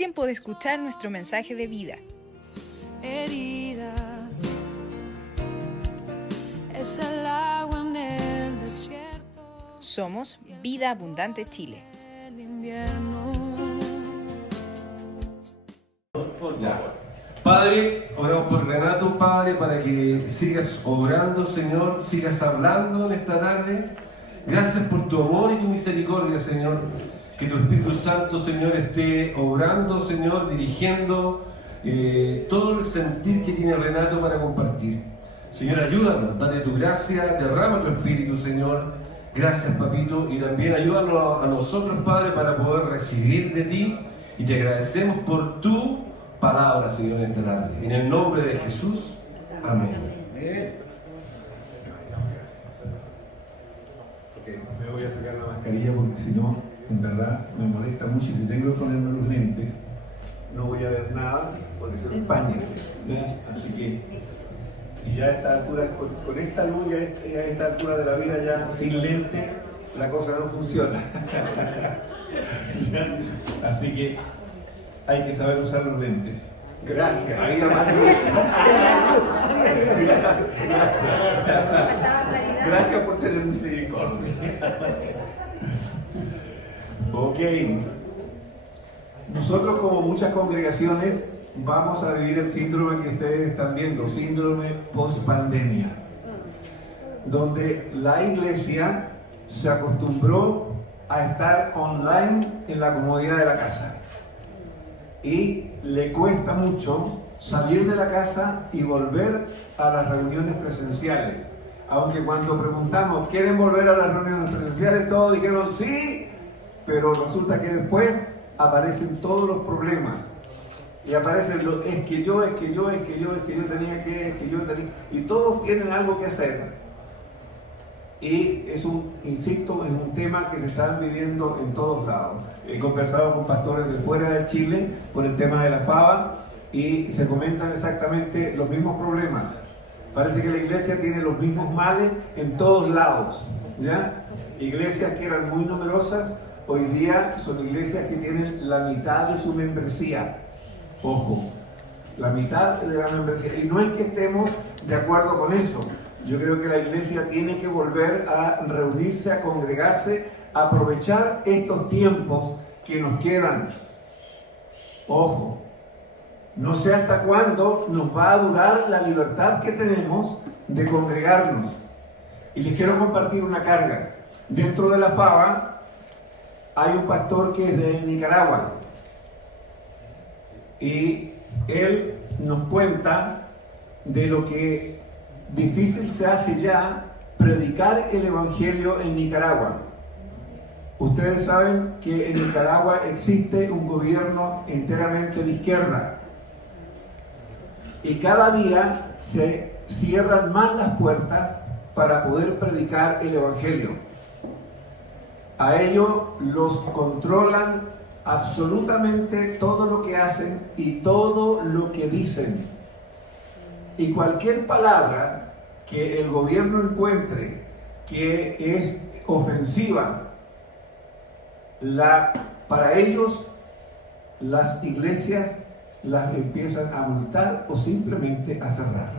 tiempo de escuchar nuestro mensaje de vida. Heridas, es el agua en el desierto. Somos Vida Abundante Chile. El invierno. Padre, oramos por Renato, Padre, para que sigas obrando, Señor, sigas hablando en esta tarde. Gracias por tu amor y tu misericordia, Señor. Que tu Espíritu Santo, Señor, esté obrando, Señor, dirigiendo todo el sentir que tiene Renato para compartir. Señor, ayúdanos, dale tu gracia, derrama tu Espíritu, Señor. Gracias, Papito, y también ayúdanos a nosotros, Padre, para poder recibir de ti. Y te agradecemos por tu palabra, Señor, en esta tarde. En el nombre de Jesús, amén. Me voy a sacar la mascarilla porque si no, en verdad, me molesta mucho y si tengo que ponerme los lentes, no voy a ver nada porque se me empaña. Así que, y ya a esta altura, con esta luz, ya a esta altura de la vida, ya sin lente, la cosa no funciona. Así que hay que saber usar los lentes. Gracias, había más luz. Gracias por tener misericordia. Ok. Nosotros, como muchas congregaciones, vamos a vivir el síndrome que ustedes están viendo, síndrome post-pandemia, donde la iglesia se acostumbró a estar online en la comodidad de la casa. Y le cuesta mucho salir de la casa y volver a las reuniones presenciales. Aunque cuando preguntamos, ¿quieren volver a las reuniones presenciales? Todos dijeron sí, pero resulta que después aparecen todos los problemas. Y aparecen los, es que yo tenía que, y todos tienen algo que hacer. Y es insisto, es un tema que se está viviendo en todos lados. He conversado con pastores de fuera de Chile por el tema de la fava y se comentan exactamente los mismos problemas. Parece que la iglesia tiene los mismos males en todos lados, ¿ya? Iglesias que eran muy numerosas, hoy día son iglesias que tienen la mitad de su membresía. Ojo, la mitad de la membresía. Y no es que estemos de acuerdo con eso. Yo creo que la iglesia tiene que volver a reunirse, a congregarse, a aprovechar estos tiempos que nos quedan. Ojo, no sé hasta cuándo nos va a durar la libertad que tenemos de congregarnos. Y les quiero compartir una carga. Dentro de la FABA hay un pastor que es de Nicaragua. Y él nos cuenta de lo que difícil se hace ya predicar el evangelio en Nicaragua. Ustedes saben que en Nicaragua existe un gobierno enteramente de izquierda y cada día se cierran más las puertas para poder predicar el evangelio. A ellos los controlan absolutamente todo lo que hacen y todo lo que dicen. Y cualquier palabra que el gobierno encuentre que es ofensiva, para ellos las iglesias las empiezan a multar o simplemente a cerrar.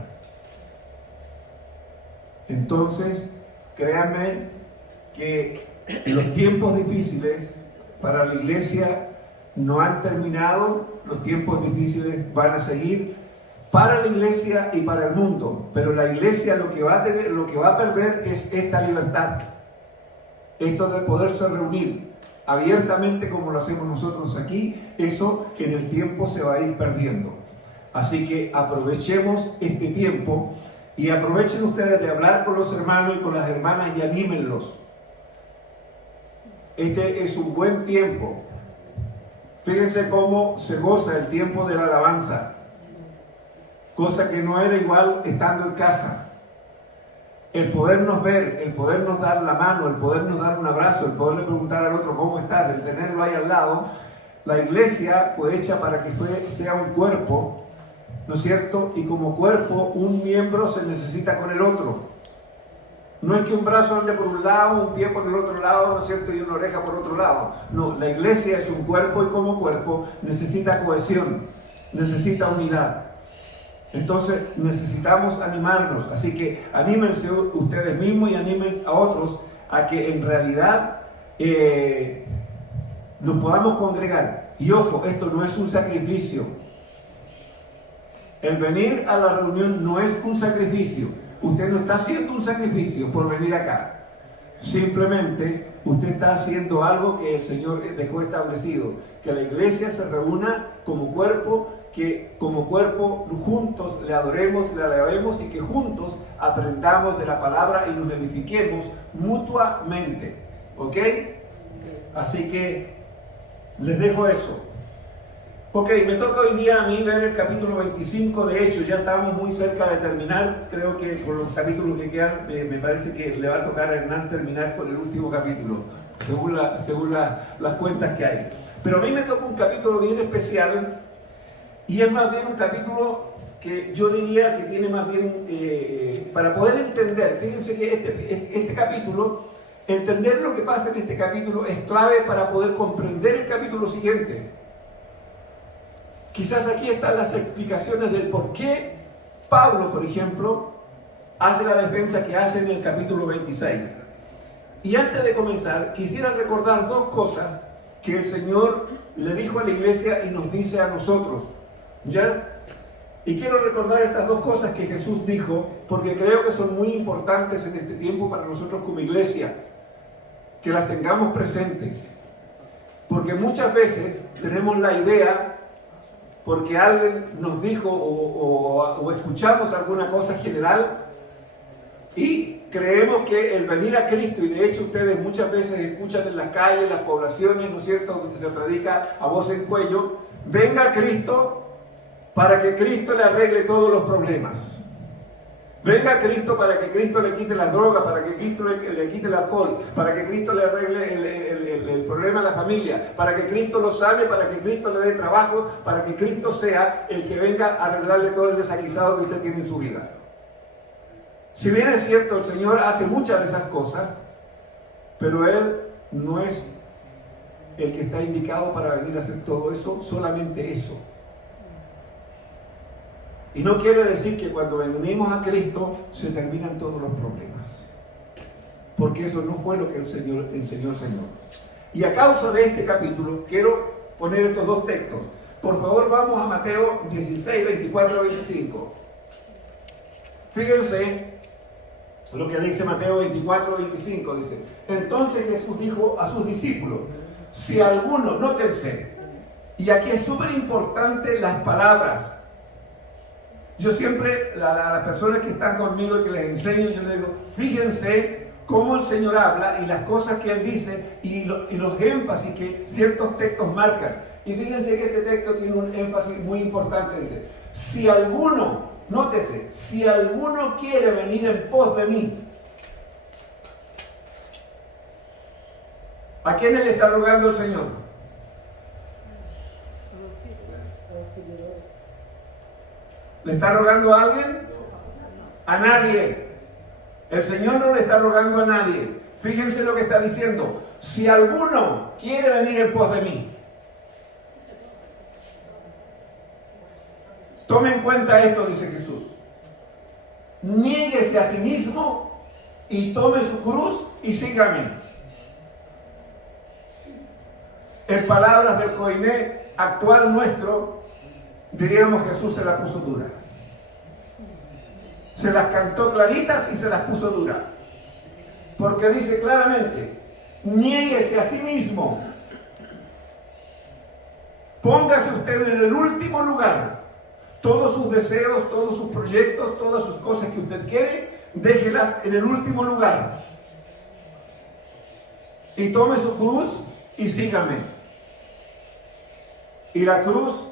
Entonces, créanme que los tiempos difíciles para la iglesia no han terminado, los tiempos difíciles van a seguir para la iglesia y para el mundo, pero la iglesia lo que va a perder es esta libertad, esto de poderse reunir abiertamente como lo hacemos nosotros aquí. Eso en el tiempo se va a ir perdiendo. Así que aprovechemos este tiempo y aprovechen ustedes de hablar con los hermanos y con las hermanas y anímenlos. Este es un buen tiempo. Fíjense cómo se goza el tiempo de la alabanza, cosa que no era igual estando en casa. El podernos ver, el podernos dar la mano, el podernos dar un abrazo, el poderle preguntar al otro cómo estás, el tenerlo ahí al lado. La iglesia fue hecha para que sea un cuerpo, ¿no es cierto? Y como cuerpo, un miembro se necesita con el otro. No es que un brazo ande por un lado, un pie por el otro lado, ¿no es cierto? Y una oreja por otro lado. No, la iglesia es un cuerpo y como cuerpo necesita cohesión, necesita unidad. Entonces necesitamos animarnos. Así que anímense ustedes mismos y animen a otros a que en realidad nos podamos congregar. Y ojo, esto no es un sacrificio. El venir a la reunión no es un sacrificio. Usted no está haciendo un sacrificio por venir acá. Simplemente usted está haciendo algo que el Señor dejó establecido. Que la iglesia se reúna como cuerpo, que como cuerpo juntos le adoremos, le alabemos y que juntos aprendamos de la palabra y nos edifiquemos mutuamente. ¿Ok? Así que les dejo eso. Ok, me toca hoy día a mí ver el capítulo 25, de hecho ya estamos muy cerca de terminar, creo que con los capítulos que quedan, me parece que le va a tocar a Hernán terminar con el último capítulo, según las cuentas que hay. Pero a mí me toca un capítulo bien especial, y es más bien un capítulo que yo diría que tiene más bien, para poder entender, fíjense que este capítulo, entender lo que pasa en este capítulo es clave para poder comprender el capítulo siguiente. Quizás aquí están las explicaciones del por qué Pablo, por ejemplo, hace la defensa que hace en el capítulo 26. Y antes de comenzar, quisiera recordar dos cosas que el Señor le dijo a la iglesia y nos dice a nosotros. ¿Ya? Y quiero recordar estas dos cosas que Jesús dijo, porque creo que son muy importantes en este tiempo para nosotros como iglesia, que las tengamos presentes. Porque muchas veces tenemos la idea, porque alguien nos dijo o escuchamos alguna cosa general y creemos que el venir a Cristo, y de hecho ustedes muchas veces escuchan en las calles, las poblaciones, ¿no es cierto?, donde se predica a voz en cuello, venga a Cristo para que Cristo le arregle todos los problemas. Venga a Cristo para que Cristo le quite la droga, para que Cristo le quite el alcohol, para que Cristo le arregle el problema de la familia, para que Cristo lo sane, para que Cristo le dé trabajo, para que Cristo sea el que venga a arreglarle todo el desaguisado que usted tiene en su vida. Si bien es cierto, el Señor hace muchas de esas cosas, pero Él no es el que está indicado para venir a hacer todo eso, solamente eso. Y no quiere decir que cuando venimos a Cristo se terminan todos los problemas. Porque eso no fue lo que el Señor enseñó el Señor. Y a causa de este capítulo, quiero poner estos dos textos. Por favor, vamos a Mateo 16, 24 a 25. Fíjense lo que dice Mateo 24, 25. Dice, entonces Jesús dijo a sus discípulos, si alguno, nótense, y aquí es súper importante las palabras. Yo siempre, las personas que están conmigo y que les enseño, yo les digo, fíjense cómo el Señor habla y las cosas que Él dice y los énfasis que ciertos textos marcan. Y fíjense que este texto tiene un énfasis muy importante. Dice, si alguno, nótese, si alguno quiere venir en pos de mí. ¿A quién le está rogando el Señor? ¿Le está rogando a alguien? A nadie. El Señor no le está rogando a nadie. Fíjense lo que está diciendo. Si alguno quiere venir en pos de mí. Tome en cuenta esto, dice Jesús. Niéguese a sí mismo y tome su cruz y sígame. En palabras del Koiné actual nuestro, diríamos Jesús se la puso dura. Se las cantó claritas y se las puso dura. Porque dice claramente, niéguese a sí mismo. Póngase usted en el último lugar. Todos sus deseos, todos sus proyectos, todas sus cosas que usted quiere, déjelas en el último lugar. Y tome su cruz y sígame. Y la cruz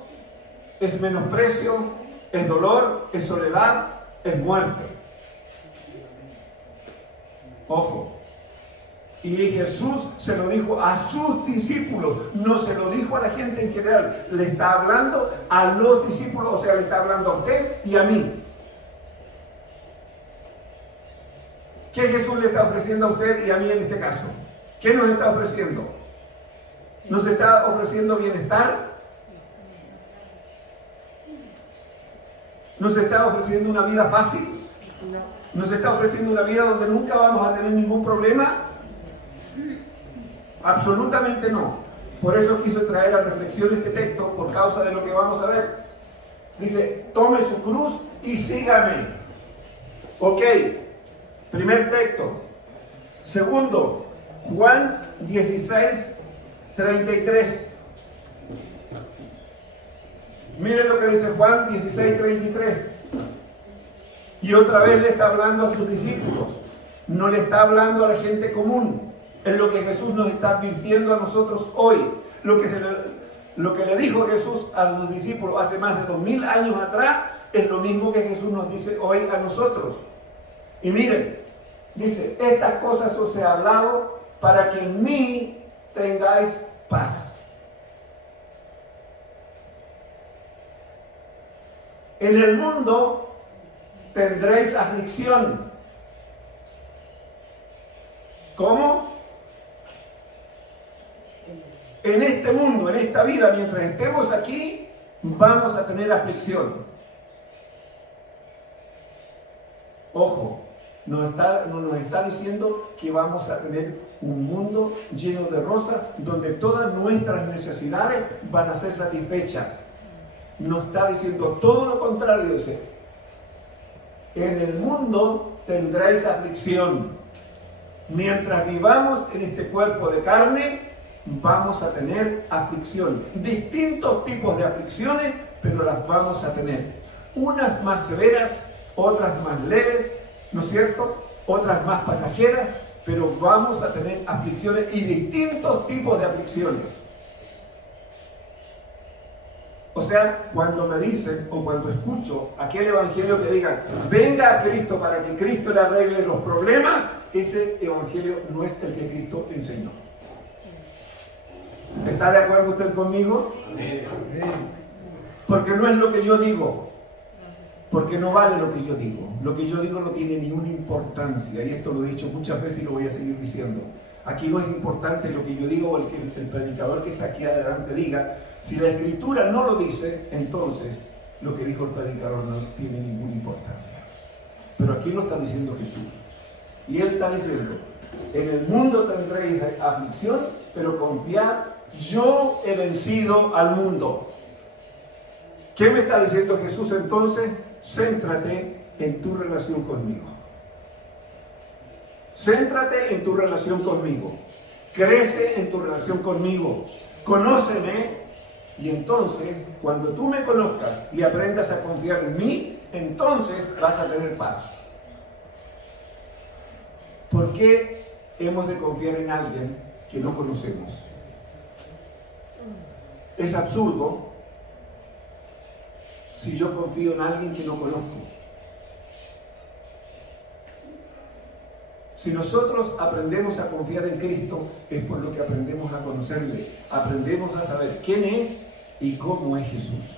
es menosprecio, es dolor, es soledad, es muerte. Ojo. Y Jesús se lo dijo a sus discípulos, no se lo dijo a la gente en general. Le está hablando a los discípulos, o sea, le está hablando a usted y a mí. ¿Qué Jesús le está ofreciendo a usted y a mí en este caso? ¿Qué nos está ofreciendo? ¿Nos está ofreciendo bienestar? ¿Nos está ofreciendo una vida fácil? ¿Nos está ofreciendo una vida donde nunca vamos a tener ningún problema? Absolutamente no. Por eso quise traer a reflexión este texto, por causa de lo que vamos a ver. Dice, tome su cruz y sígame. Ok, primer texto. Segundo, Juan 16, 33. Miren lo que dice Juan 16, 33. Y otra vez le está hablando a sus discípulos. No le está hablando a la gente común. Es lo que Jesús nos está advirtiendo a nosotros hoy. Lo que le dijo Jesús a los discípulos hace más de 2000 años atrás es lo mismo que Jesús nos dice hoy a nosotros. Y miren, dice, estas cosas os he hablado para que en mí tengáis paz. En el mundo tendréis aflicción. ¿Cómo? En este mundo, en esta vida, mientras estemos aquí, vamos a tener aflicción. Ojo, no nos está diciendo que vamos a tener un mundo lleno de rosas donde todas nuestras necesidades van a ser satisfechas. Nos está diciendo todo lo contrario. Dice, en el mundo tendréis aflicción. Mientras vivamos en este cuerpo de carne, vamos a tener aflicción. Distintos tipos de aflicciones, pero las vamos a tener. Unas más severas, otras más leves, ¿no es cierto? Otras más pasajeras, pero vamos a tener aflicciones y distintos tipos de aflicciones. O sea, cuando me dicen o cuando escucho aquel evangelio que digan, venga a Cristo para que Cristo le arregle los problemas, ese evangelio no es el que Cristo enseñó. ¿Está de acuerdo usted conmigo? Porque no es lo que yo digo. Porque no vale lo que yo digo. Lo que yo digo no tiene ninguna importancia. Y esto lo he dicho muchas veces y lo voy a seguir diciendo. Aquí no es importante lo que yo digo o el que el predicador que está aquí adelante diga. Si la Escritura no lo dice, entonces lo que dijo el predicador no tiene ninguna importancia. Pero aquí lo está diciendo Jesús. Y Él está diciendo, en el mundo tendréis aflicción, pero confiad, yo he vencido al mundo. ¿Qué me está diciendo Jesús entonces? Céntrate en tu relación conmigo. Céntrate en tu relación conmigo. Crece en tu relación conmigo. Conóceme. Y entonces, cuando tú me conozcas y aprendas a confiar en mí, entonces vas a tener paz. ¿Por qué hemos de confiar en alguien que no conocemos? Es absurdo si yo confío en alguien que no conozco. Si nosotros aprendemos a confiar en Cristo, es por lo que aprendemos a conocerle. Aprendemos a saber quién es y cómo es Jesús.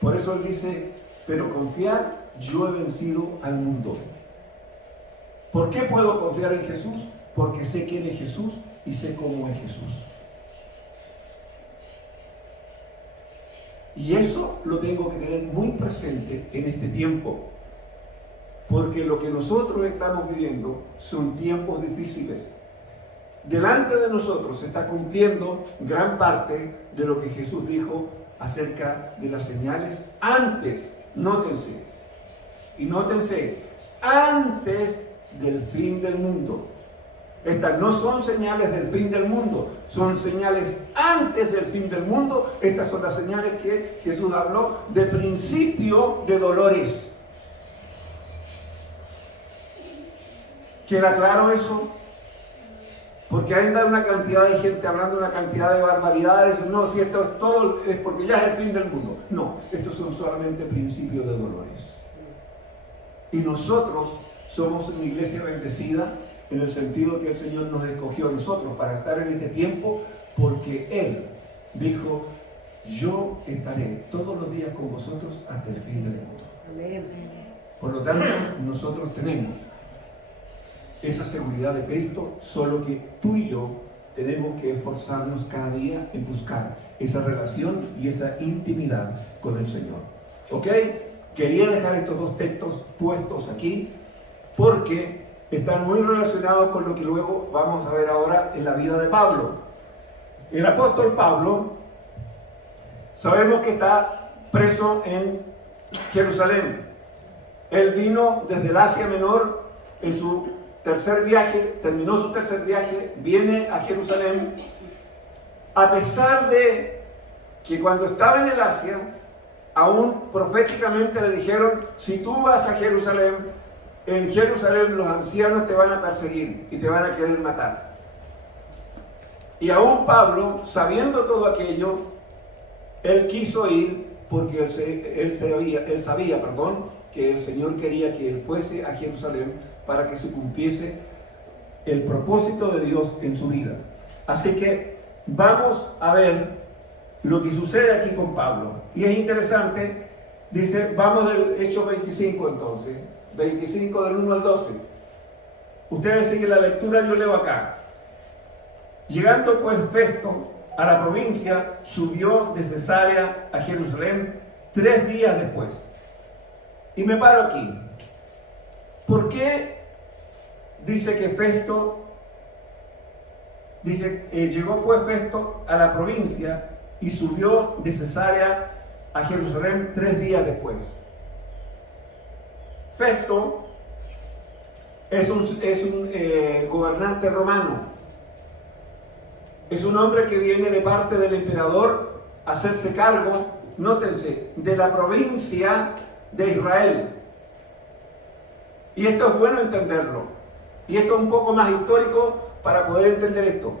Por eso Él dice, pero confiar, yo he vencido al mundo. ¿Por qué puedo confiar en Jesús? Porque sé quién es Jesús y sé cómo es Jesús. Y eso lo tengo que tener muy presente en este tiempo. Porque lo que nosotros estamos viviendo son tiempos difíciles. Delante de nosotros se está cumpliendo gran parte de lo que Jesús dijo acerca de las señales antes, nótense, y nótense, antes del fin del mundo. Estas no son señales del fin del mundo, son señales antes del fin del mundo. Estas son las señales que Jesús habló de principio de dolores. ¿Queda claro eso? Porque anda una cantidad de gente hablando una cantidad de barbaridades. No, si esto es todo, es porque ya es el fin del mundo. No, estos son solamente principios de dolores. Y nosotros somos una iglesia bendecida en el sentido que el Señor nos escogió a nosotros para estar en este tiempo, porque Él dijo, yo estaré todos los días con vosotros hasta el fin del mundo. Por lo tanto, nosotros tenemos esa seguridad de Cristo, solo que tú y yo tenemos que esforzarnos cada día en buscar esa relación y esa intimidad con el Señor. ¿Ok? Quería dejar estos dos textos puestos aquí porque están muy relacionados con lo que luego vamos a ver ahora en la vida de Pablo. El apóstol Pablo, sabemos que está preso en Jerusalén. Él vino desde el Asia Menor en su tercer viaje, terminó su tercer viaje, viene a Jerusalén, a pesar de que cuando estaba en el Asia, aún proféticamente le dijeron, si tú vas a Jerusalén, en Jerusalén los ancianos te van a perseguir y te van a querer matar. Y aún Pablo, sabiendo todo aquello, él quiso ir porque él sabía, que el Señor quería que él fuese a Jerusalén para que se cumpliese el propósito de Dios en su vida. Así que vamos a ver lo que sucede aquí con Pablo. Y es interesante, dice, vamos del Hechos 25 entonces, 25 del 1 al 12. Ustedes siguen la lectura, yo leo acá. Llegando pues Festo a la provincia, subió de Cesarea a Jerusalén 3 días después. Y me paro aquí. ¿Por qué dice que Festo, llegó pues Festo a la provincia y subió de Cesarea a Jerusalén 3 días después? Festo es un gobernante romano. Es un hombre que viene de parte del emperador a hacerse cargo, nótense, de la provincia de Israel. Y esto es bueno entenderlo. Y esto es un poco más histórico para poder entender esto.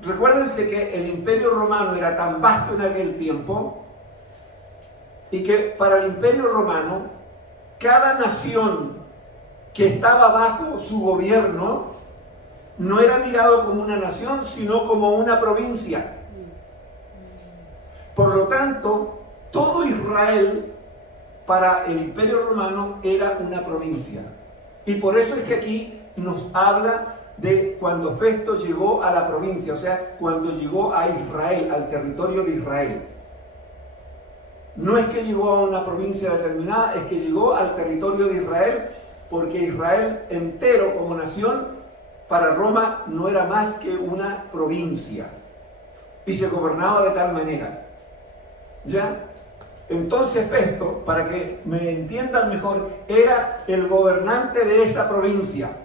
Recuérdense que el imperio romano era tan vasto en aquel tiempo y que para el imperio romano cada nación que estaba bajo su gobierno no era mirado como una nación, sino como una provincia. Por lo tanto, todo Israel para el imperio romano era una provincia. Y por eso es que aquí nos habla de cuando Festo llegó a la provincia, o sea, cuando llegó a Israel, al territorio de Israel. No es que llegó a una provincia determinada, es que llegó al territorio de Israel, porque Israel entero como nación, para Roma no era más que una provincia. Y se gobernaba de tal manera. ¿Ya? Entonces Festo, para que me entiendan mejor, era el gobernante de esa provincia,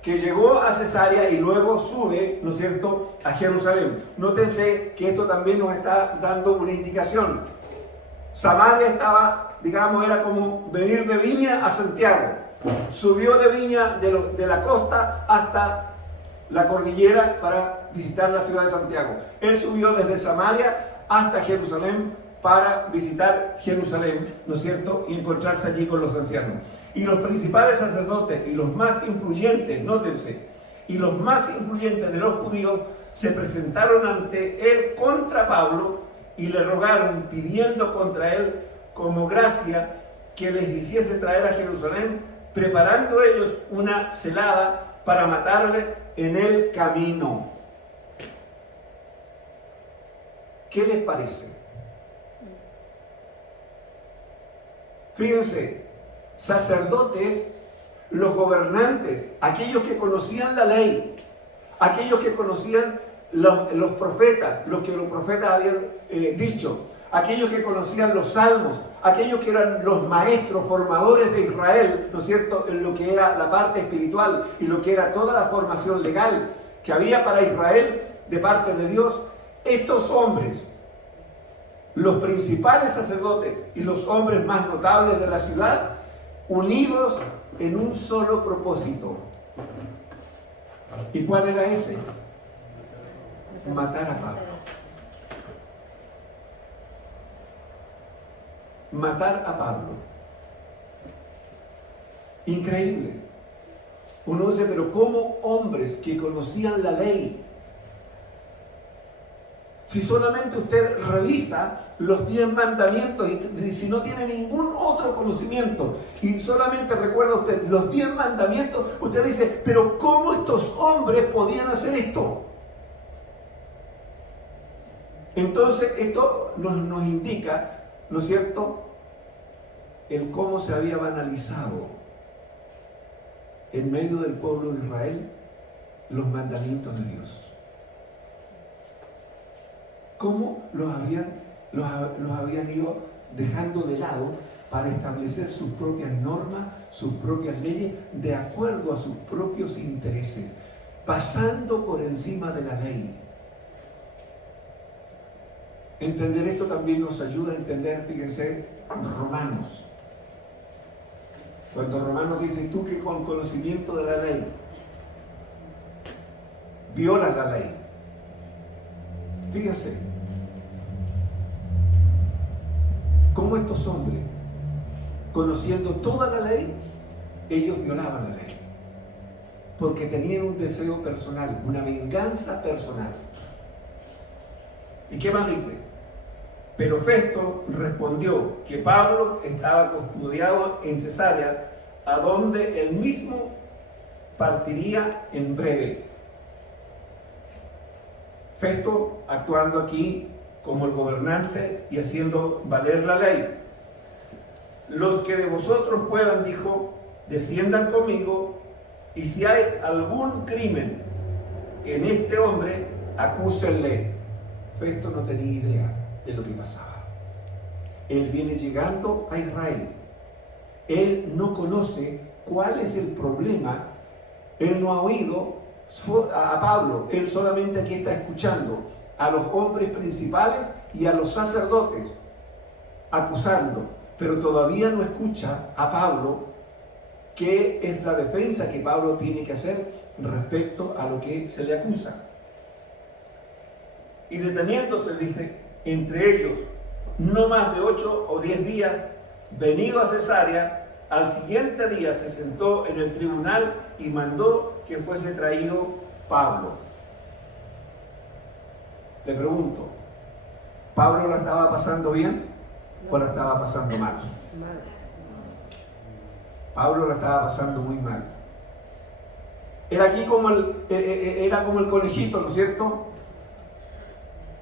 que llegó a Cesarea y luego sube, ¿no es cierto?, a Jerusalén. Nótense que esto también nos está dando una indicación. Samaria estaba, digamos, era como venir de Viña a Santiago. Subió de Viña, de la costa hasta la cordillera para visitar la ciudad de Santiago. Él subió desde Samaria hasta Jerusalén para visitar Jerusalén, ¿no es cierto?, y encontrarse allí con los ancianos. Y los principales sacerdotes y los más influyentes, nótense, y los más influyentes de los judíos se presentaron ante él contra Pablo y le rogaron, pidiendo contra él como gracia que les hiciese traer a Jerusalén, preparando ellos una celada para matarle en el camino. ¿Qué les parece? Fíjense, sacerdotes, los gobernantes, aquellos que conocían la ley, aquellos que conocían los profetas, lo que los profetas habían dicho, aquellos que conocían los salmos, aquellos que eran los maestros formadores de Israel, ¿no es cierto?, en lo que era la parte espiritual y lo que era toda la formación legal que había para Israel de parte de Dios. Estos hombres, los principales sacerdotes y los hombres más notables de la ciudad, unidos en un solo propósito. ¿Y cuál era ese? Matar a Pablo. Matar a Pablo. Increíble. Uno dice, pero ¿cómo hombres que conocían la ley? Si solamente usted revisa los 10 mandamientos, y si no tiene ningún otro conocimiento, y solamente recuerda usted los 10 mandamientos, usted dice, pero ¿cómo estos hombres podían hacer esto? Entonces, esto nos indica, ¿no es cierto?, el cómo se había banalizado en medio del pueblo de Israel los mandamientos de Dios. Cómo los habían ido dejando de lado para establecer sus propias normas, sus propias leyes, de acuerdo a sus propios intereses, pasando por encima de la ley. Entender esto también nos ayuda a entender, fíjense, Romanos. Cuando Romanos dice, tú que con conocimiento de la ley violas la ley. Fíjense, cómo estos hombres, conociendo toda la ley, ellos violaban la ley. Porque tenían un deseo personal, una venganza personal. ¿Y qué más dice? Pero Festo respondió que Pablo estaba custodiado en Cesarea, a donde él mismo partiría en breve. Festo actuando aquí como el gobernante y haciendo valer la ley. Los que de vosotros puedan, dijo, desciendan conmigo, y si hay algún crimen en este hombre, acúsenle. Festo no tenía idea de lo que pasaba. Él viene llegando a Israel. Él no conoce cuál es el problema. Él no ha oído a Pablo. Él solamente aquí está escuchando a los hombres principales y a los sacerdotes acusando, pero todavía no escucha a Pablo qué es la defensa que Pablo tiene que hacer respecto a lo que se le acusa. Y deteniéndose, dice, entre ellos, no más de 8 o 10 días, venido a Cesarea, al siguiente día se sentó en el tribunal y mandó que fuese traído Pablo. Te pregunto, ¿Pablo la estaba pasando bien o la estaba pasando mal? Pablo la estaba pasando muy mal. Era aquí como era como el conejito, ¿no es cierto?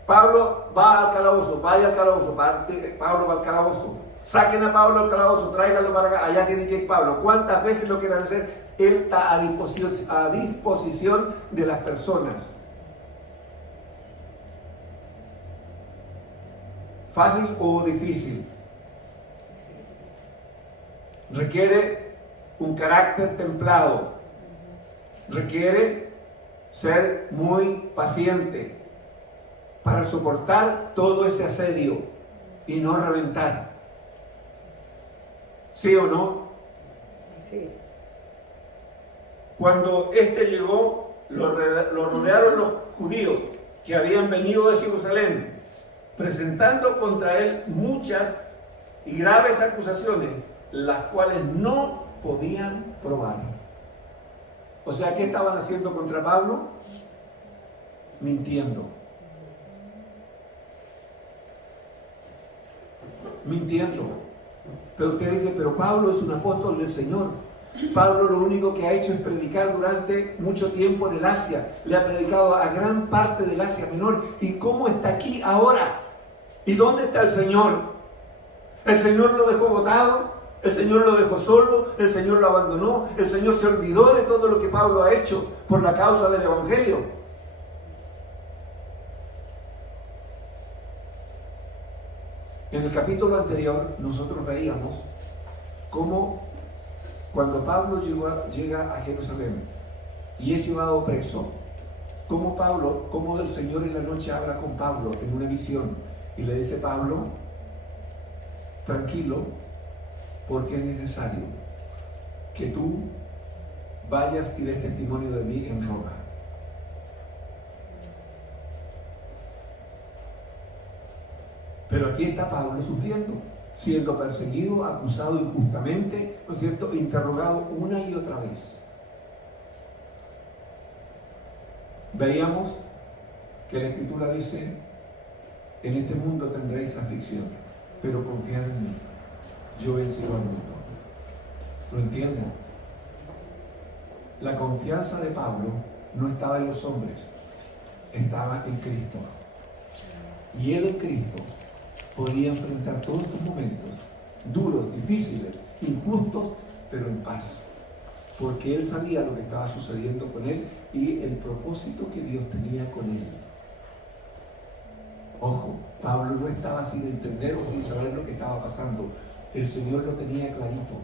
Pablo va al calabozo, vaya al calabozo, Pablo va al calabozo. Saquen a Pablo al calabozo, tráiganlo para acá, allá tiene que ir Pablo. ¿Cuántas veces lo quieran hacer? Él está a disposición de las personas. ¿Fácil o difícil? Requiere un carácter templado. Requiere ser muy paciente para soportar todo ese asedio y no reventar. ¿Sí o no? Sí. Cuando éste llegó, lo rodearon los judíos que habían venido de Jerusalén, presentando contra él muchas y graves acusaciones, las cuales no podían probar. O sea, ¿qué estaban haciendo contra Pablo? Mintiendo. Pero usted dice, pero Pablo es un apóstol del Señor. Pablo lo único que ha hecho es predicar durante mucho tiempo en el Asia. Le ha predicado a gran parte del Asia Menor. ¿Y cómo está aquí ahora? ¿Y dónde está el Señor? ¿El Señor lo dejó botado? ¿El Señor lo dejó solo? ¿El Señor lo abandonó? ¿El Señor se olvidó de todo lo que Pablo ha hecho por la causa del Evangelio? En el capítulo anterior nosotros veíamos cómo cuando Pablo llega a Jerusalén y es llevado preso, cómo el Señor en la noche habla con Pablo en una visión y le dice: Pablo, tranquilo, porque es necesario que tú vayas y des testimonio de mí en Roma. Pero aquí está Pablo sufriendo, siendo perseguido, acusado injustamente, ¿no es cierto?, interrogado una y otra vez. Veíamos que la Escritura dice en este mundo tendréis aflicción, pero confiad en mí, yo he vencido al mundo. ¿Lo entienden? La confianza de Pablo no estaba en los hombres, estaba en Cristo. Y él en Cristo podía enfrentar todos estos momentos duros, difíciles, injustos, pero en paz. Porque él sabía lo que estaba sucediendo con él y el propósito que Dios tenía con él. Ojo, Pablo no estaba sin entender o sin saber lo que estaba pasando. El Señor lo tenía clarito.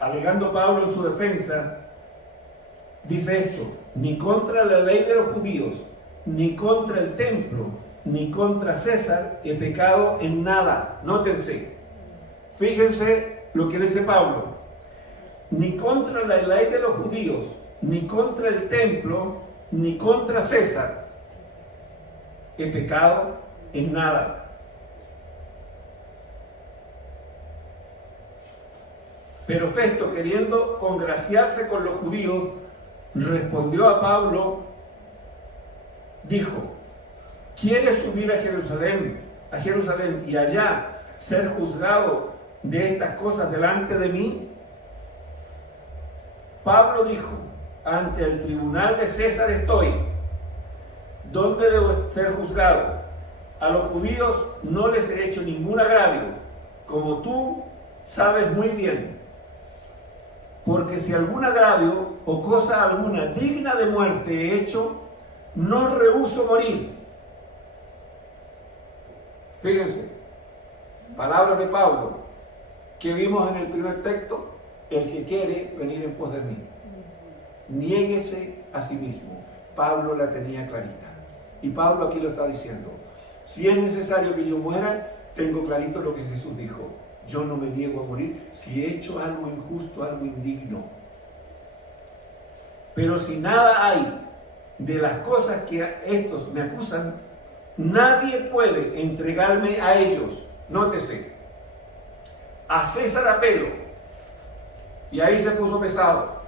Alegando Pablo en su defensa, dice esto: ni contra la ley de los judíos, ni contra el templo, ni contra César he pecado en nada. Nótense, fíjense lo que dice Pablo: ni contra la ley de los judíos, ni contra el templo, ni contra César he pecado en nada. Pero Festo, queriendo congraciarse con los judíos, respondió a Pablo, dijo: ¿quieres subir a Jerusalén y allá ser juzgado de estas cosas delante de mí? Pablo dijo: ante el tribunal de César estoy. ¿Dónde debo ser juzgado? A los judíos no les he hecho ningún agravio, como tú sabes muy bien. Porque si algún agravio o cosa alguna digna de muerte he hecho, no rehúso morir. Fíjense, palabras de Pablo que vimos en el primer texto: el que quiere venir en pos de mí, niéguese a sí mismo. Pablo la tenía clarita. Y Pablo aquí lo está diciendo: si es necesario que yo muera, tengo clarito lo que Jesús dijo: yo no me niego a morir si he hecho algo injusto, algo indigno. Pero si nada hay de las cosas que estos me acusan, nadie puede entregarme a ellos. Nótese, a César apelo. Y ahí se puso pesado.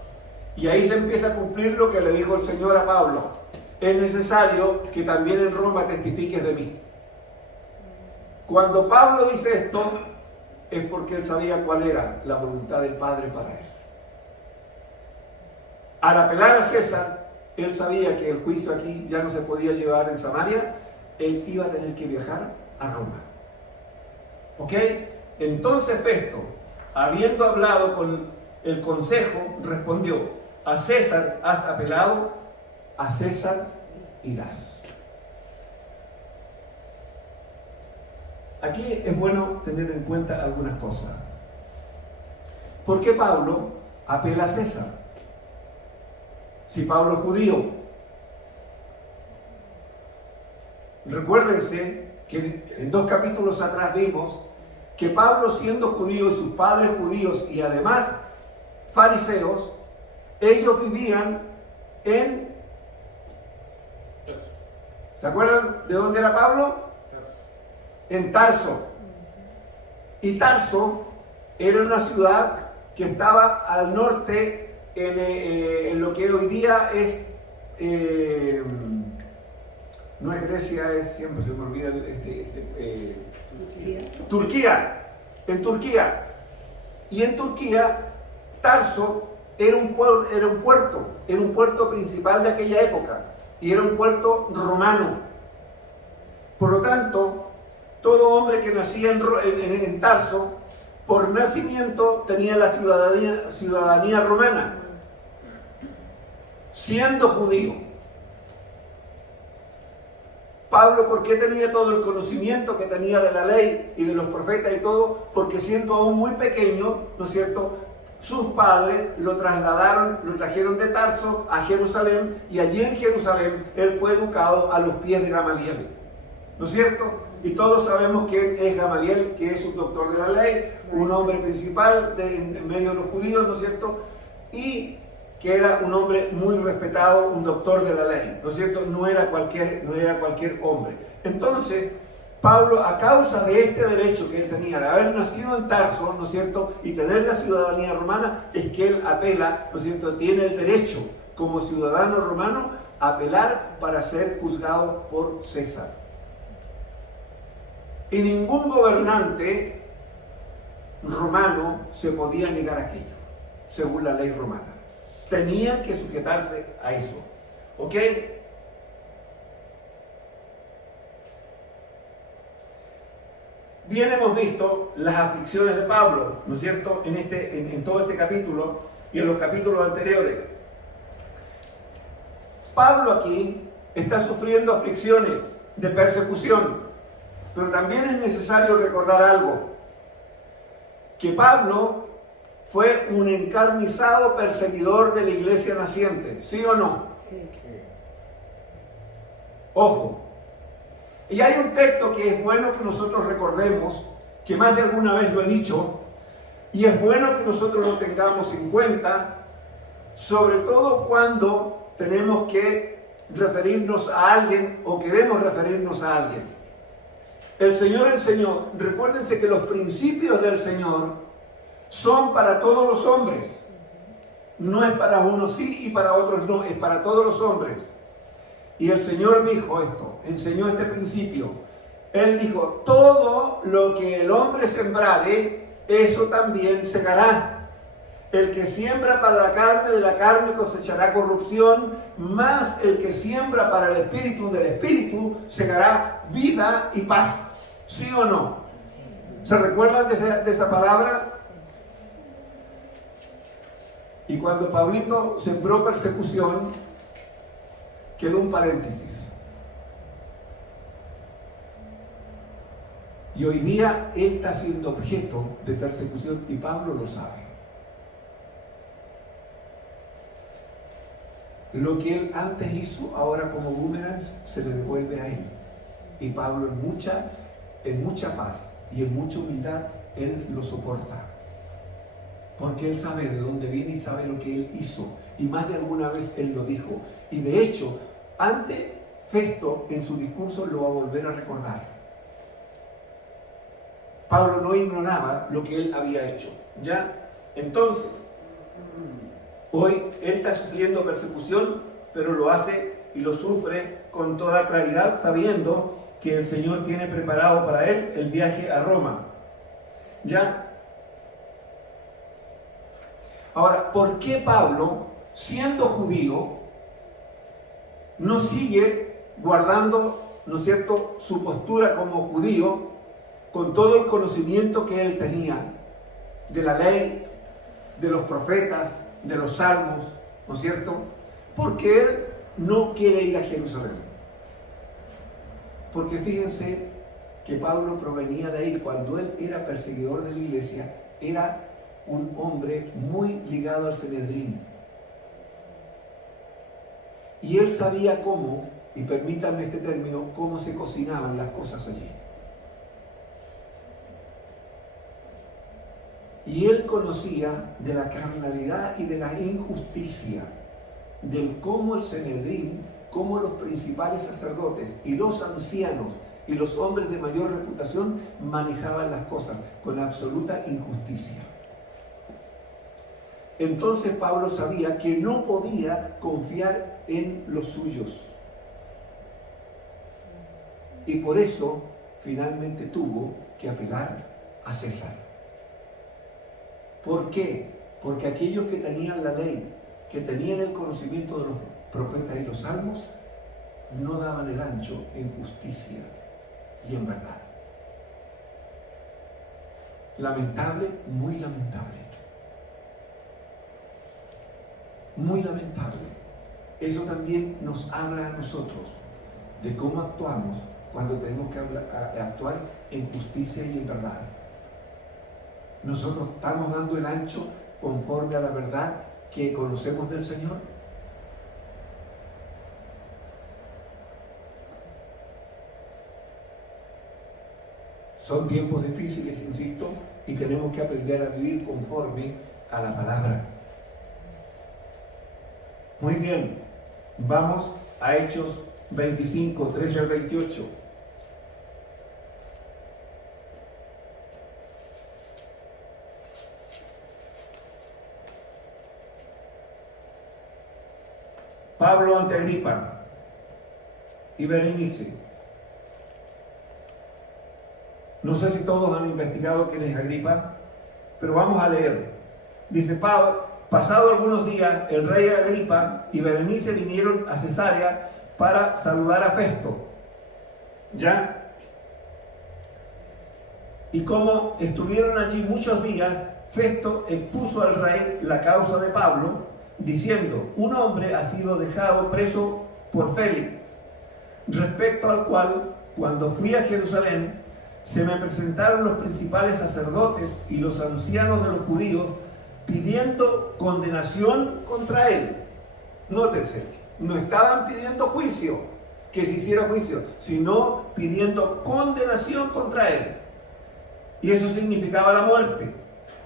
Y ahí se empieza a cumplir lo que le dijo el Señor a Pablo: es necesario que también en Roma testifiques de mí. Cuando Pablo dice esto, es porque él sabía cuál era la voluntad del Padre para él. Al apelar a César, él sabía que el juicio aquí ya no se podía llevar en Samaria, él iba a tener que viajar a Roma. ¿Ok? Entonces Festo, habiendo hablado con el consejo, respondió: a César has apelado, a César irás. Aquí es bueno tener en cuenta algunas cosas. ¿Por qué Pablo apela a César? Si Pablo es judío. Recuérdense que en 2 capítulos atrás vimos que Pablo, siendo judío y sus padres judíos y además fariseos, ellos vivían en... ¿Se acuerdan de dónde era Pablo? En Tarso. Y Tarso era una ciudad que estaba al norte en lo que hoy día es no es Grecia, es, siempre se me olvida Turquía. En Turquía. Y en Turquía, Tarso era un puerto principal de aquella época, y era un puerto romano. Por lo tanto, todo hombre que nacía en Tarso, por nacimiento tenía la ciudadanía romana, siendo judío. Pablo, ¿por qué tenía todo el conocimiento que tenía de la ley y de los profetas y todo? Porque siendo aún muy pequeño, ¿no es cierto?, sus padres lo trajeron de Tarso a Jerusalén, y allí en Jerusalén él fue educado a los pies de Gamaliel, ¿no es cierto? Y todos sabemos quién es Gamaliel, que es un doctor de la ley, un hombre principal en medio de los judíos, ¿no es cierto? Y que era un hombre muy respetado, un doctor de la ley, ¿no es cierto? No era cualquier hombre. Entonces, Pablo, a causa de este derecho que él tenía de haber nacido en Tarso, ¿no es cierto?, y tener la ciudadanía romana, es que él apela, ¿no es cierto?, tiene el derecho como ciudadano romano, apelar para ser juzgado por César. Y ningún gobernante romano se podía negar aquello, según la ley romana. Tenían que sujetarse a eso. ¿Ok? Bien, hemos visto las aflicciones de Pablo, ¿no es cierto?, en todo este capítulo y en los capítulos anteriores. Pablo aquí está sufriendo aflicciones de persecución, pero también es necesario recordar algo, que Pablo fue un encarnizado perseguidor de la iglesia naciente, ¿sí o no? Ojo. Y hay un texto que es bueno que nosotros recordemos, que más de alguna vez lo he dicho, y es bueno que nosotros lo tengamos en cuenta, sobre todo cuando tenemos que referirnos a alguien o queremos referirnos a alguien. El Señor enseñó, recuérdense que los principios del Señor son para todos los hombres. No es para unos sí y para otros no, es para todos los hombres. Y el Señor dijo esto, enseñó este principio. Él dijo, todo lo que el hombre sembrare, eso también segará. El que siembra para la carne, de la carne cosechará corrupción, mas el que siembra para el espíritu, del espíritu, segará vida y paz. ¿Sí o no? ¿Se recuerdan de esa palabra? Y cuando Pablito sembró persecución, quedó un paréntesis. Y hoy día él está siendo objeto de persecución y Pablo lo sabe. Lo que él antes hizo, ahora como boomerang, se le devuelve a él. Y Pablo en mucha paz y en mucha humildad, él lo soporta. Porque él sabe de dónde viene y sabe lo que él hizo. Y más de alguna vez él lo dijo. Y de hecho, antes Festo en su discurso lo va a volver a recordar. Pablo no ignoraba lo que él había hecho. ¿Ya? Entonces, hoy él está sufriendo persecución, pero lo hace y lo sufre con toda claridad, sabiendo que el Señor tiene preparado para él el viaje a Roma. ¿Ya? Ahora, ¿por qué Pablo, siendo judío, no sigue guardando, ¿no es cierto?, su postura como judío, con todo el conocimiento que él tenía de la ley, de los profetas, de los salmos, ¿no es cierto? Porque él no quiere ir a Jerusalén. Porque fíjense que Pablo provenía de ahí. Cuando él era perseguidor de la iglesia, era un hombre muy ligado al Sanedrín. Y él sabía cómo, y permítanme este término, cómo se cocinaban las cosas allí. Y él conocía de la carnalidad y de la injusticia, del cómo el Sanedrín, cómo los principales sacerdotes y los ancianos y los hombres de mayor reputación manejaban las cosas con absoluta injusticia. Entonces Pablo sabía que no podía confiar en los suyos. Y por eso finalmente tuvo que apelar a César. ¿Por qué? Porque aquellos que tenían la ley, que tenían el conocimiento de los profetas y los salmos, no daban el ancho en justicia y en verdad. Lamentable, muy lamentable. Muy lamentable. Eso también nos habla a nosotros de cómo actuamos cuando tenemos que actuar en justicia y en verdad. Nosotros estamos dando el ancho conforme a la verdad que conocemos del Señor. Son tiempos difíciles, insisto, y tenemos que aprender a vivir conforme a la palabra. Muy bien, vamos a Hechos 25, 13 al 28. Pablo ante Agripa y Berenice. No sé si todos han investigado quién es Agripa, pero vamos a leer. Dice Pablo: pasado algunos días, el rey Agripa y Berenice vinieron a Cesarea para saludar a Festo. ¿Ya? Y como estuvieron allí muchos días, Festo expuso al rey la causa de Pablo, diciendo: un hombre ha sido dejado preso por Félix, respecto al cual, cuando fui a Jerusalén, se me presentaron los principales sacerdotes y los ancianos de los judíos pidiendo condenación contra él. Nótense, no estaban pidiendo juicio, que se hiciera juicio, sino pidiendo condenación contra él. Y eso significaba la muerte.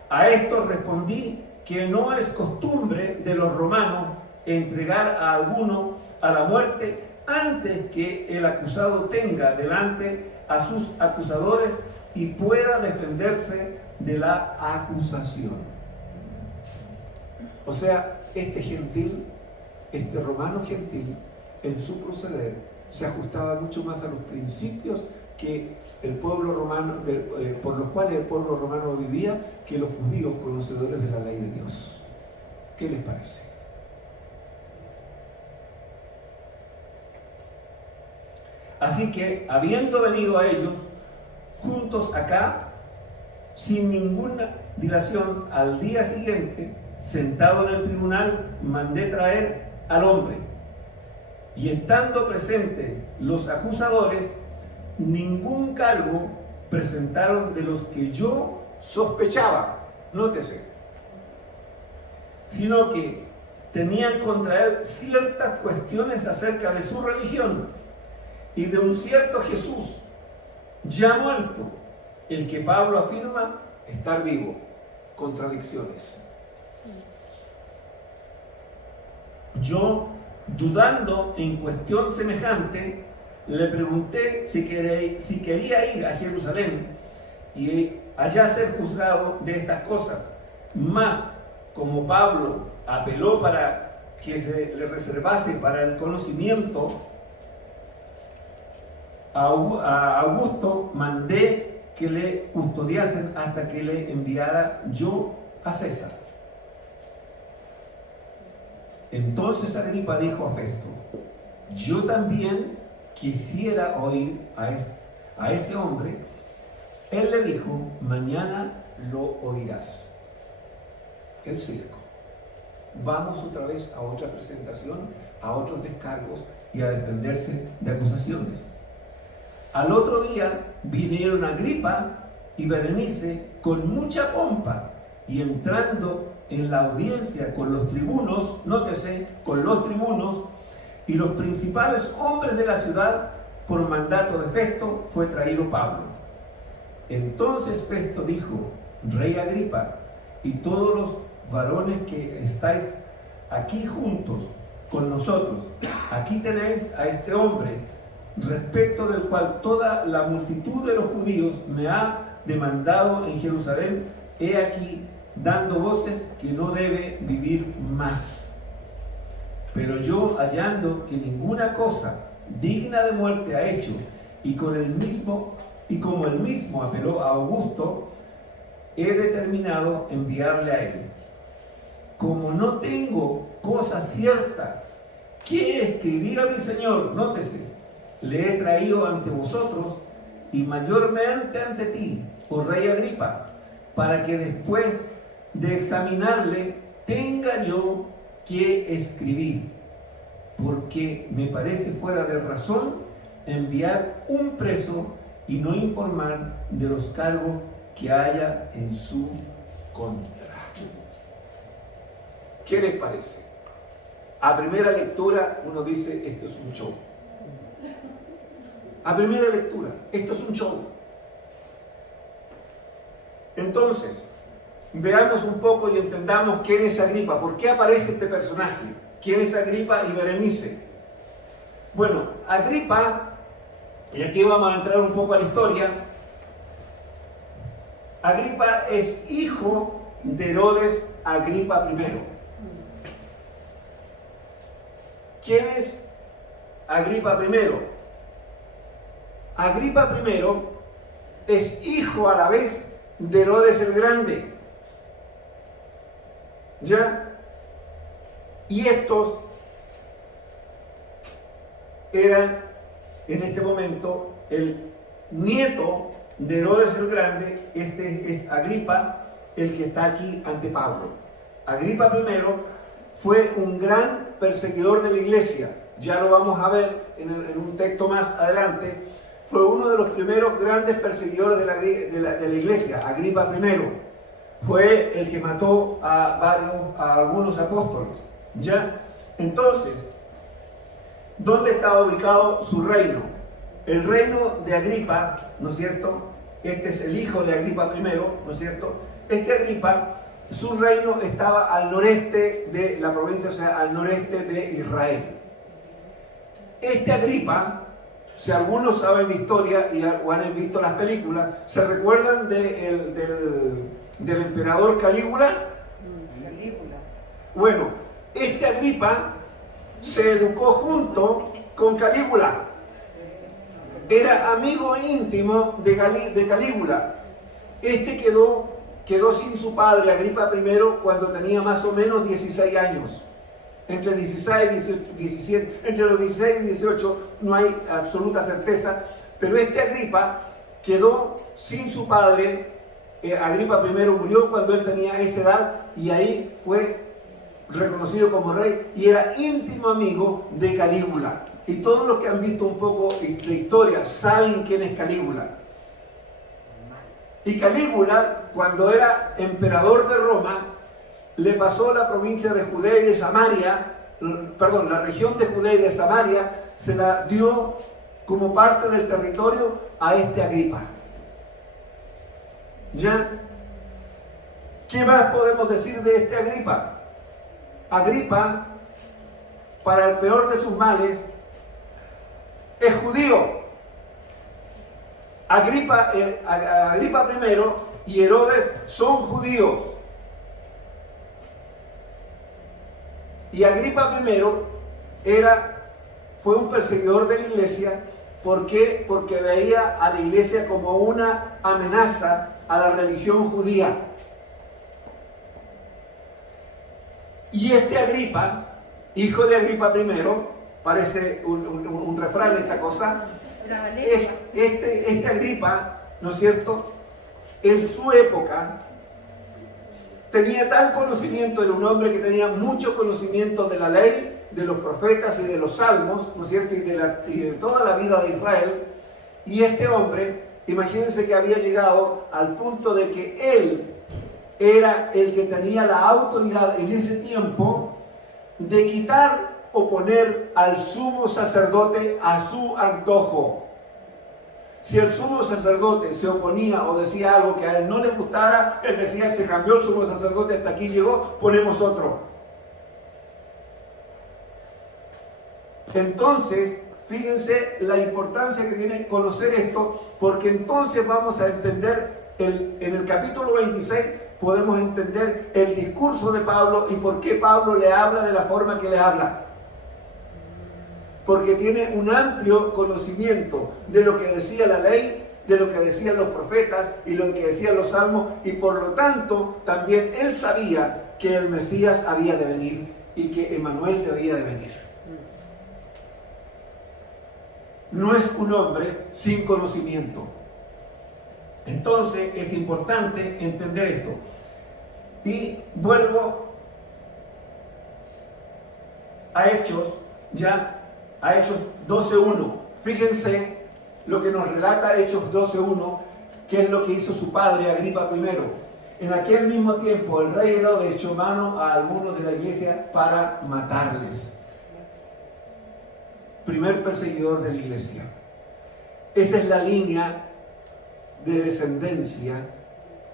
A esto respondí que no es costumbre de los romanos entregar a alguno a la muerte antes que el acusado tenga delante a sus acusadores y pueda defenderse de la acusación. O sea, este gentil, este romano gentil, en su proceder, se ajustaba mucho más a los principios que el pueblo romano, por los cuales el pueblo romano vivía, que los judíos conocedores de la ley de Dios. ¿Qué les parece? Así que, habiendo venido a ellos juntos acá, sin ninguna dilación, al día siguiente, sentado en el tribunal, mandé traer al hombre. Y estando presentes los acusadores, ningún cargo presentaron de los que yo sospechaba, nótese, sino que tenían contra él ciertas cuestiones acerca de su religión y de un cierto Jesús ya muerto, el que Pablo afirma estar vivo. Contradicciones. Yo, dudando en cuestión semejante, le pregunté si quería ir a Jerusalén y allá ser juzgado de estas cosas. Mas, como Pablo apeló para que se le reservase para el conocimiento a Augusto, mandé que le custodiasen hasta que le enviara yo a César. Entonces Agripa dijo a Festo: yo también quisiera oír a ese hombre. Él le dijo: mañana lo oirás. El circo. Vamos otra vez a otra presentación, a otros descargos y a defenderse de acusaciones. Al otro día vinieron Agripa y Berenice con mucha pompa, y entrando en la audiencia con los tribunos, nótese, con los tribunos y los principales hombres de la ciudad, por mandato de Festo, fue traído Pablo. Entonces Festo dijo: Rey Agripa, y todos los varones que estáis aquí juntos con nosotros, aquí tenéis a este hombre, respecto del cual toda la multitud de los judíos me ha demandado en Jerusalén, he aquí dando voces que no debe vivir más. Pero yo, hallando que ninguna cosa digna de muerte ha hecho, y como el mismo apeló a Augusto, he determinado enviarle a él. Como no tengo cosa cierta que escribir a mi señor, nótese, le he traído ante vosotros y mayormente ante ti, oh rey Agripa, para que después de examinarle tenga yo que escribir, porque me parece fuera de razón enviar un preso y no informar de los cargos que haya en su contra. ¿Qué les parece? A primera lectura uno dice: esto es un show. A primera lectura, esto es un show. Entonces, veamos un poco y entendamos quién es Agripa. ¿Por qué aparece este personaje? ¿Quién es Agripa y Berenice? Bueno, Agripa, y aquí vamos a entrar un poco a la historia. Agripa es hijo de Herodes Agripa I. ¿Quién es Agripa I? Agripa I es hijo a la vez de Herodes el Grande. ¿Ya? Y estos eran en este momento el nieto de Herodes el Grande. Este es Agripa, el que está aquí ante Pablo. Agripa I fue un gran perseguidor de la iglesia. Ya lo vamos a ver en un texto más adelante. Fue uno de los primeros grandes perseguidores de la iglesia, Agripa I. Fue el que mató a algunos apóstoles. ¿Ya? Entonces, ¿dónde estaba ubicado su reino? El reino de Agripa, ¿no es cierto? Este es el hijo de Agripa I, ¿no es cierto? Este Agripa, su reino estaba al noreste de la provincia, o sea, al noreste de Israel. Este Agripa, si algunos saben de historia o han visto las películas, ¿se recuerdan del emperador Calígula? Bueno, este Agripa se educó junto con Calígula. Era amigo íntimo de Calígula. Este quedó sin su padre, Agripa I, cuando tenía más o menos 16 años. Entre 16 y 17, entre los 16 y 18 no hay absoluta certeza, pero este Agripa quedó sin su padre. Agripa I murió cuando él tenía esa edad y ahí fue reconocido como rey y era íntimo amigo de Calígula. Y todos los que han visto un poco de historia saben quién es Calígula. Y Calígula, cuando era emperador de Roma, le pasó la provincia de Judea y de Samaria, perdón, la región de Judea y de Samaria, se la dio como parte del territorio a este Agripa. ¿Ya? ¿Qué más podemos decir de este Agripa? Agripa, para el peor de sus males, es judío. Agripa I y Herodes son judíos. Y Agripa I fue un perseguidor de la iglesia. ¿Por qué? Porque veía a la iglesia como una amenaza a la religión judía. Y este Agripa, hijo de Agripa I, parece un refrán esta cosa, este Agripa, ¿no es cierto?, en su época tenía tal conocimiento, era un hombre que tenía mucho conocimiento de la ley, de los profetas y de los salmos, ¿no es cierto?, y de toda la vida de Israel. Y este hombre, imagínense que había llegado al punto de que él era el que tenía la autoridad en ese tiempo de quitar o poner al sumo sacerdote a su antojo. Si el sumo sacerdote se oponía o decía algo que a él no le gustara, él decía: se cambió el sumo sacerdote, hasta aquí llegó, ponemos otro. Entonces, fíjense la importancia que tiene conocer esto, porque entonces vamos a entender, en el capítulo 26, podemos entender el discurso de Pablo y por qué Pablo le habla de la forma que le habla. Porque tiene un amplio conocimiento de lo que decía la ley, de lo que decían los profetas y lo que decían los salmos, y por lo tanto también él sabía que el Mesías había de venir y que Emmanuel debía de venir. No es un hombre sin conocimiento. Entonces es importante entender esto. Y vuelvo a Hechos, a Hechos 12.1. Fíjense lo que nos relata Hechos 12.1, que es lo que hizo su padre Agripa I. En aquel mismo tiempo el rey Herodes echó mano a algunos de la iglesia para matarles. Primer perseguidor de la iglesia. Esa es la línea de descendencia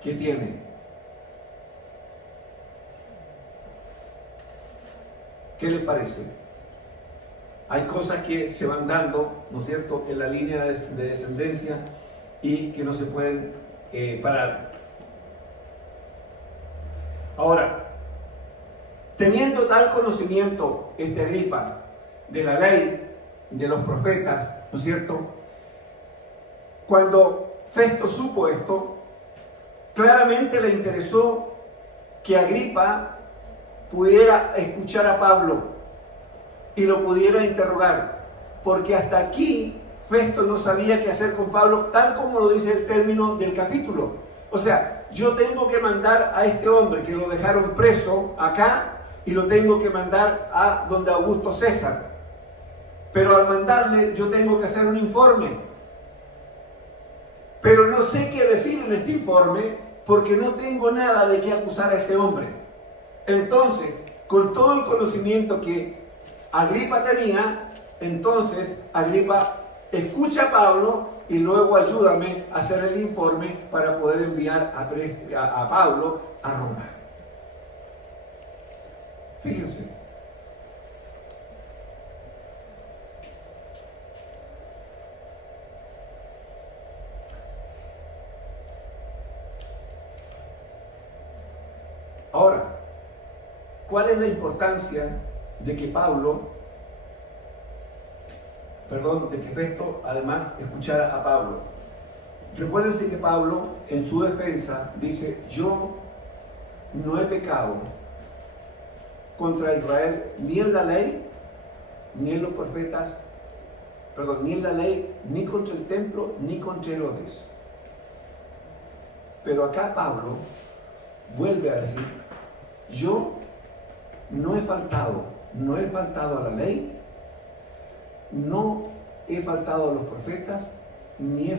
que tiene. ¿Qué les parece? Hay cosas que se van dando, ¿no es cierto?, en la línea de descendencia y que no se pueden parar. Ahora, teniendo tal conocimiento este Agripa de la ley, de los profetas, ¿no es cierto? Cuando Festo supo esto, claramente le interesó que Agripa pudiera escuchar a Pablo y lo pudiera interrogar, porque hasta aquí Festo no sabía qué hacer con Pablo, tal como lo dice el término del capítulo. O sea, yo tengo que mandar a este hombre que lo dejaron preso acá y lo tengo que mandar a donde Augusto César. Pero al mandarle yo tengo que hacer un informe. Pero no sé qué decir en este informe porque no tengo nada de qué acusar a este hombre. Entonces, con todo el conocimiento que Agripa tenía, entonces Agripa escucha a Pablo y luego ayúdame a hacer el informe para poder enviar a Pablo a Roma. Fíjense. Ahora, ¿cuál es la importancia de que Festo además escuchara a Pablo? Recuérdense que Pablo en su defensa dice: yo no he pecado contra Israel ni en la ley, ni en los profetas, ni en la ley, ni contra el templo, ni contra Herodes. Pero acá Pablo vuelve a decir: yo no he faltado a la ley, no he faltado a los profetas, ni he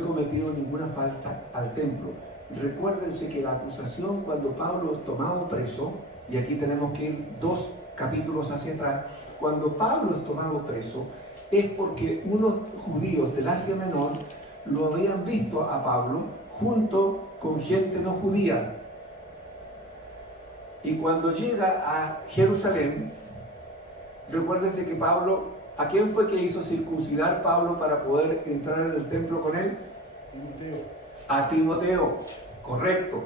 cometido ninguna falta al templo. Recuérdense que la acusación cuando Pablo es tomado preso, y aquí tenemos que ir 2 capítulos hacia atrás, cuando Pablo es tomado preso, es porque unos judíos del Asia Menor lo habían visto a Pablo junto con gente no judía. Y cuando llega a Jerusalén, recuérdense que Pablo, ¿a quién fue que hizo circuncidar Pablo para poder entrar en el templo con él? Timoteo. A Timoteo, correcto.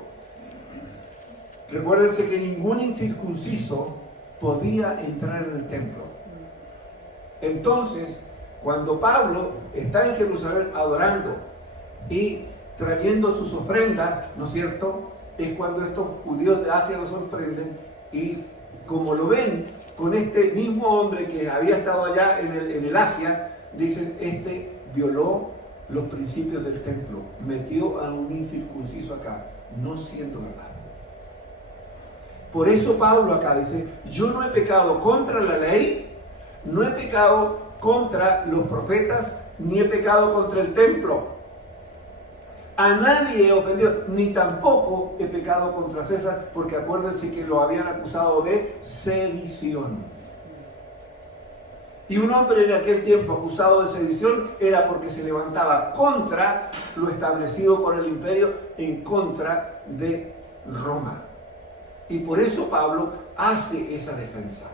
Recuérdense que ningún incircunciso podía entrar en el templo. Entonces, cuando Pablo está en Jerusalén adorando y trayendo sus ofrendas, ¿no es cierto?, es cuando estos judíos de Asia lo sorprenden y como lo ven con este mismo hombre que había estado allá en el Asia, dicen: este violó los principios del templo, metió a un incircunciso acá, no siendo verdad. Por eso Pablo acá dice: yo no he pecado contra la ley, no he pecado contra los profetas, ni he pecado contra el templo. A nadie he ofendido, ni tampoco he pecado contra César, porque acuérdense que lo habían acusado de sedición. Y un hombre en aquel tiempo acusado de sedición era porque se levantaba contra lo establecido por el imperio, en contra de Roma. Y por eso Pablo hace esa defensa.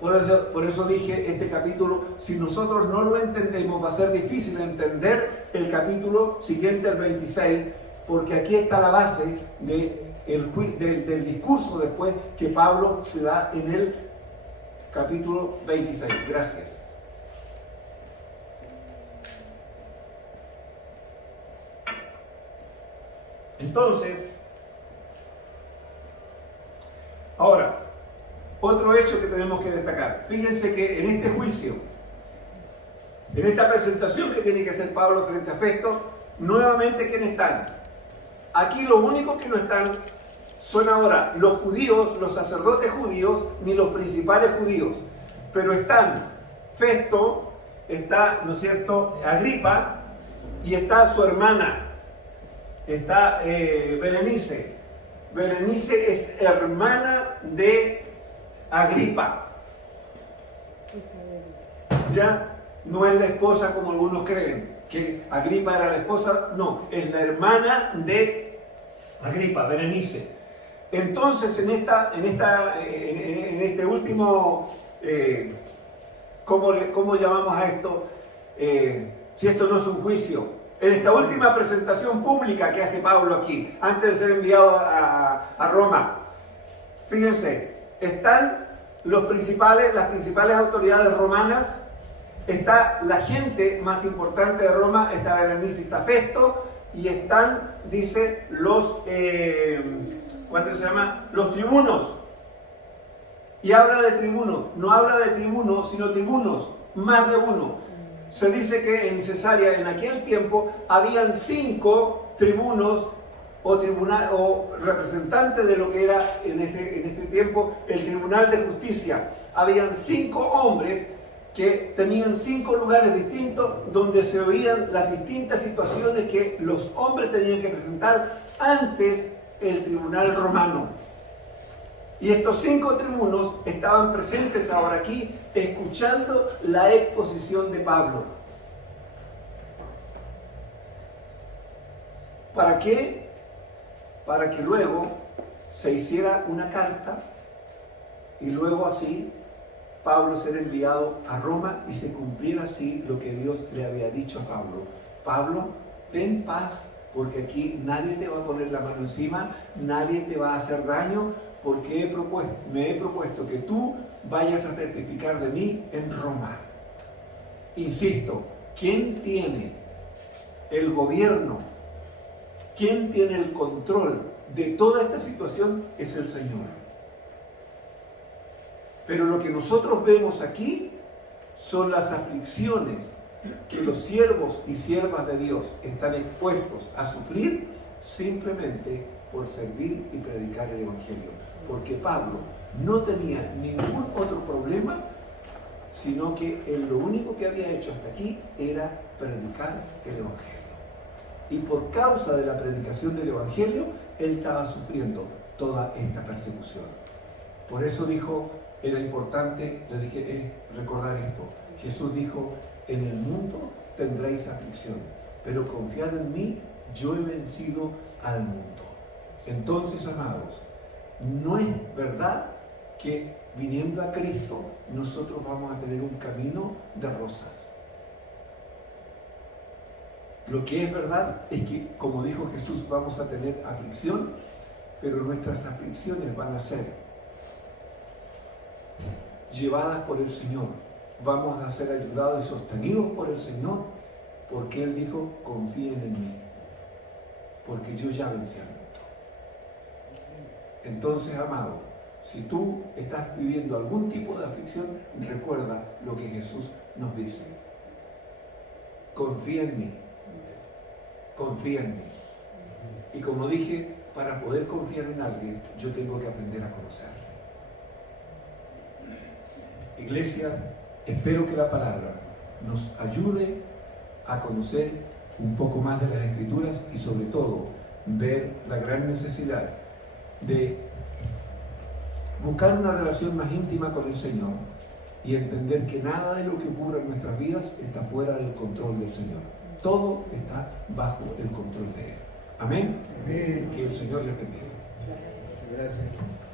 Por eso dije, este capítulo, si nosotros no lo entendemos, va a ser difícil entender el capítulo siguiente, el 26, porque aquí está la base del discurso después que Pablo se da en el capítulo 26. Gracias. Entonces, ahora, otro hecho que tenemos que destacar. Fíjense que en este juicio, en esta presentación que tiene que hacer Pablo frente a Festo, nuevamente, ¿quiénes están? Aquí lo único que no están son ahora los judíos, los sacerdotes judíos, ni los principales judíos. Pero están Festo, está, ¿no es cierto?, Agripa, y está su hermana, está Berenice. Berenice es hermana de Agripa. Ya no es la esposa como algunos creen, que Agripa era la esposa, no, es la hermana de Agripa, Berenice. Entonces en este último, ¿cómo llamamos a esto? Si esto no es un juicio, en esta última presentación pública que hace Pablo aquí, antes de ser enviado a Roma, Fíjense, están las principales autoridades romanas, está la gente más importante de Roma, está Berenice y está Festo, y están, dice, los tribunos. Y habla de tribunos, no habla de tribunos, sino tribunos, más de uno. Se dice que en Cesarea, en aquel tiempo, habían 5 tribunos o representantes de lo que era en este tiempo el Tribunal de Justicia. Habían 5 hombres que tenían 5 lugares distintos donde se oían las distintas situaciones que los hombres tenían que presentar antes el tribunal romano. Y estos 5 tribunos estaban presentes ahora aquí, escuchando la exposición de Pablo. ¿Para qué? Para que luego se hiciera una carta y luego así Pablo ser enviado a Roma y se cumpliera así lo que Dios le había dicho a Pablo. Pablo, ten paz, porque aquí nadie te va a poner la mano encima, nadie te va a hacer daño, porque me he propuesto que tú vayas a testificar de mí en Roma. Insisto, ¿quién tiene el gobierno? ¿Quién tiene el control de toda esta situación? Es el Señor. Pero lo que nosotros vemos aquí son las aflicciones que los siervos y siervas de Dios están expuestos a sufrir simplemente por servir y predicar el Evangelio. Porque Pablo no tenía ningún otro problema, sino que él lo único que había hecho hasta aquí era predicar el Evangelio. Y por causa de la predicación del Evangelio, él estaba sufriendo toda esta persecución. Por eso dijo, era importante, le dije, recordar esto. Jesús dijo, en el mundo tendréis aflicción, pero confiad en mí, yo he vencido al mundo. Entonces, amados, no es verdad que viniendo a Cristo nosotros vamos a tener un camino de rosas. Lo que es verdad es que, como dijo Jesús, vamos a tener aflicción, pero nuestras aflicciones van a ser llevadas por el Señor. Vamos a ser ayudados y sostenidos por el Señor, porque Él dijo, confíen en mí, porque yo ya vencí al mundo. Entonces, amado, si tú estás viviendo algún tipo de aflicción, recuerda lo que Jesús nos dice. Confía en mí. Confía en mí. Y como dije, para poder confiar en alguien, yo tengo que aprender a conocerle. Iglesia, espero que la palabra nos ayude a conocer un poco más de las Escrituras y sobre todo ver la gran necesidad de buscar una relación más íntima con el Señor y entender que nada de lo que ocurre en nuestras vidas está fuera del control del Señor. Todo está bajo el control de Él. Amén. Amén. Que el Señor les bendiga. Gracias.